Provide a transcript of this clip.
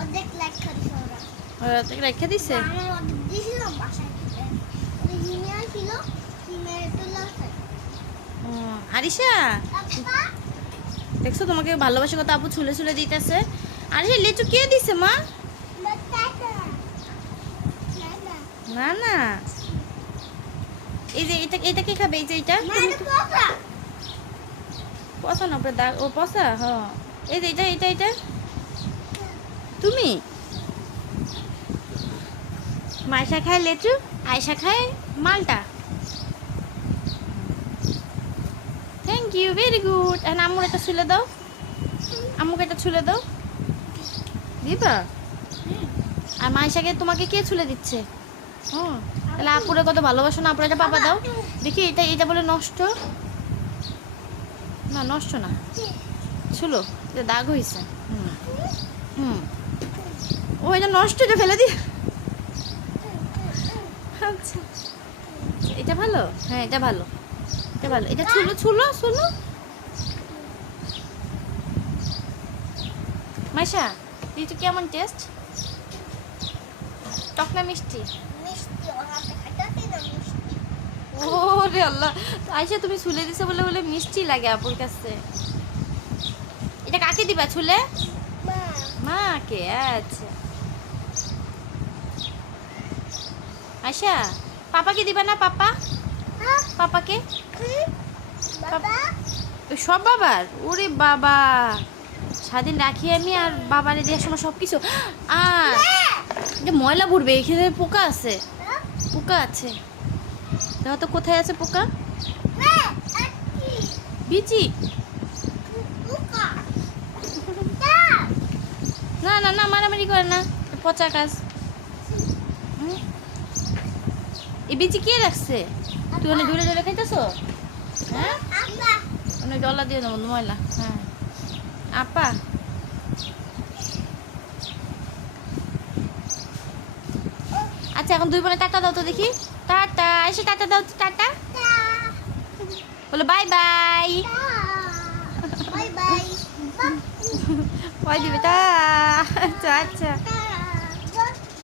অর্ধেক রেখে দিছে ওরা। অর্ধেক রেখে দিছে? আমার অর্ধেক দিছিল বাসায় থেকে। ওই হিমিয়া ছিল, হিমিয়া তুলে আছে। আরিশা আপা দেখছো তোমাকে ভালোবাসা কথা আপু ছুলে ছুলে দিতেছে। আরিশা লিচু কে দিছে মা? না না, এই যে এটা এটা কি খাবে? এই যে এটা পচা না উপরে দাগ, ও পচা। হ্যাঁ এই যে এটা এটা এটা তুমি। মাইশা খায় লেচু, আয়শা খায় মালটা। Thank you, very good. এখন আম্মুর এটা ছুলে দাও, আম্মুকে এটা ছুলে দাও। দিবা? আর মাইশাকে তোমাকে কে ছুলে দিচ্ছে? হুম, তাহলে আপুরে কত ভালোবাসো না? আপুরে এটা পাপা দাও দেখি। এটা এটা বলে নষ্ট না, নষ্ট না, ছুলো, এটা দাগ হয়েছে। হুম হুম, ও এটা নষ্ট, এটা ফেলে দি। আচ্ছা এটা ভালো, হ্যাঁ এটা ভালো, এটা ভালো। এটা ছুলো ছুলো ছুলো। মাইশা লিচু কেমন টেস্ট? টক না মিষ্টি? মিষ্টি ওরাতে খাইতে না মিষ্টি। ওরে আল্লাহ, আয়শা তুমি ছুলে দিছো বলে বলে মিষ্টি লাগে আপুর কাছে। এটা কাকে দিবা ছুলে? মা মাকে। আচ্ছা আয়শা পাপাকে দিবা না? পাপা পাপাকে বাবা ওই সব বাবার? ওরে বাবা, সারাদিন রাখি আমি আর বাবারে দেওয়ার সময় সব কিছু। আর এটা ময়লা ঘুরবে, এখানে পোকা আছে, পোকা আছে। দেখো তো কোথায় আছে পোকা? বিচি? না না না, মারামারি করে না, পচা কাজ। এই বিচি কে রাখছে? তুই অনেক দূরে দূরে খাইতেছো? হ্যাঁ অনেক ডলা দিয়ে দেবো ময়লা। হ্যাঁ আপা আচ্ছা এখন দুই বোনে টাটা দাও তো দেখি। টাটা, এসে টাটা দাও তো, টাটা বলো, বাই বাই। বাই বাই কয় দিবে টা? আচ্ছা আচ্ছা।